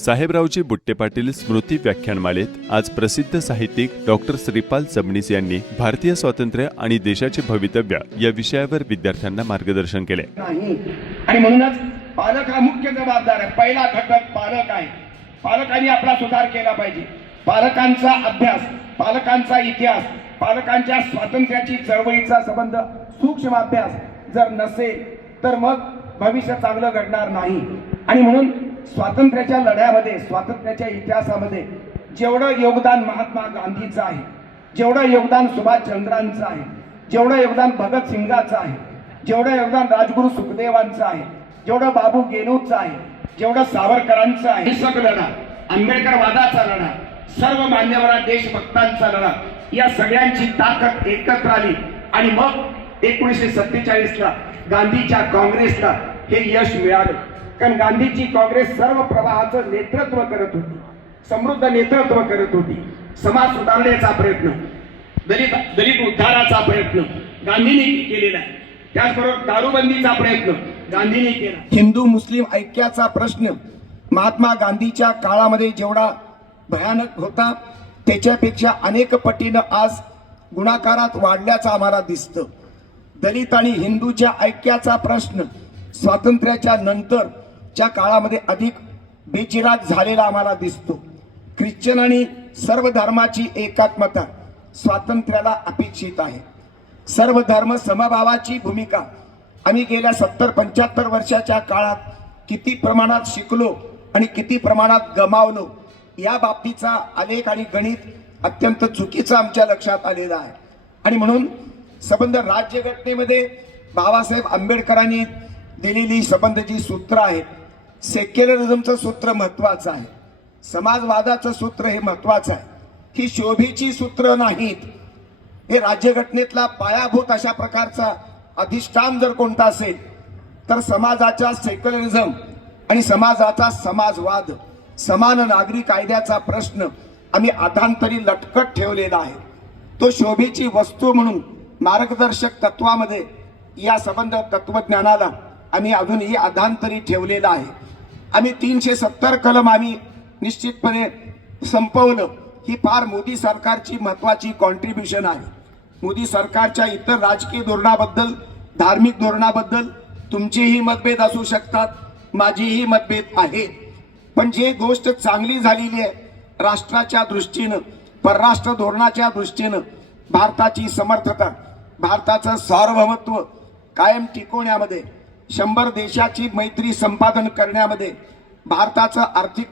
साहेबरावजी बुट्टे पाटील स्मृती व्याख्यानमालेत आज प्रसिद्ध साहित्यिक डॉक्टर श्रीपाल सबनीस यांनी भारतीय स्वातंत्र्य आणि देशाचे भवितव्य या विषयावर विद्यार्थ्यांना मार्गदर्शन केले. नाही. आणि म्हणूनच पालक हा मुख्य जबाबदार आहे. पहिला घटक पालक आहे. पालकांनी आपला सुधार केला पाहिजे. पालकांचा अभ्यास पालकांचा इतिहास पालकांच्या स्वातंत्र्याची चळवळीचा संबंध सूक्ष्म अभ्यास जर नसेल तर मग भविष्य चांगलं घडणार नाही. आणि म्हणून स्वातंत्र्याच्या लढ्यामध्ये स्वातंत्र्याच्या इतिहासामध्ये जेवढं योगदान महात्मा गांधीचं आहे जेवढं योगदान सुभाषचंद्रांचं आहे जेवढं योगदान भगतसिंगाचं आहे जेवढं योगदान राजगुरू सुखदेवांचं आहे जेवढं बाबू गेनूचं आहे जेवढं सावरकरांचं आहे हिंसक लढा आंबेडकर वादाचा लढा सर्व मान्यवरा देशभक्तांचा लढा या सगळ्यांची ताकद एकत्र आली आणि मग एकोणीसशे सत्तेचाळीसला गांधीच्या काँग्रेसला हे यश मिळालं. कारण गांधीची काँग्रेस सर्व प्रवाहाचं नेतृत्व करत होती. समृद्ध नेतृत्व करत होती. समाज सुधारण्याचा प्रयत्न. दलित दलित उद्धाराचा प्रयत्न. गांधींनी केलेला आहे. त्याचबरोबर दारूबंदीचा प्रयत्न गांधींनी केला. हिंदू मुस्लिम ऐक्याचा प्रश्न महात्मा गांधीच्या काळामध्ये जेवढा भयानक होता त्याच्यापेक्षा अनेक पटीनं आज गुणाकारात वाढल्याचं आम्हाला दिसतं. दलित आणि हिंदूच्या ऐक्याचा प्रश्न स्वातंत्र्याच्या नंतरच्या काळामध्ये अधिक बेचिराग झालेला आम्हाला दिसतो. ख्रिश्चन आणि सर्व धर्माची एकात्मता स्वातंत्र्याला अपेक्षित आहे. सर्व धर्म समभावाची भूमिका आम्ही गेल्या सत्तर पंच्याहत्तर वर्षाच्या काळात किती प्रमाणात शिकलो आणि किती प्रमाणात गमावलो या बाबतीचा आलेख आणि गणित अत्यंत चुकीचं आमच्या लक्षात आलेलं आहे. आणि म्हणून संबंध राज्यघटनेमध्ये बाबासाहेब आंबेडकरांनी दिलेली संबंध जी सूत्र आहेत. सेक्युलरिझमचं सूत्र महत्वाचं आहे. समाजवादाचं सूत्र हे महत्वाचं आहे. ही शोभेची सूत्र नाहीत. हे राज्यघटनेतला पायाभूत अशा प्रकारचा अधिष्ठान जर कोणता असेल तर समाजाचा सेक्युलरिझम आणि समाजाचा समाजवाद समान नागरी कायद्याचा प्रश्न आम्ही आधांतरी लटकत ठेवलेला आहे. तो शोभेची वस्तू म्हणून मार्गदर्शक तत्वामध्ये या संबंध तत्वज्ञानाला आम्ही अजूनही अधांतरी ठेवलेलं आहे. आम्ही तीनशे सत्तर कलम आम्ही निश्चितपणे संपवलं. ही फार मोदी सरकारची महत्वाची कॉन्ट्रीब्युशन आहे. मोदी सरकारच्या इतर राजकीय धोरणाबद्दल धार्मिक धोरणाबद्दल तुमचेही मतभेद असू शकतात माझीही मतभेद आहेत. पण जे गोष्ट चांगली झालेली आहे राष्ट्राच्या दृष्टीनं परराष्ट्र धोरणाच्या दृष्टीनं भारताची समर्थता भारताचं सार्वभौमत्व कायम टिकवण्यामध्ये शंभर देशाची मैत्री संपादन करण्यामध्ये भारताचं आर्थिक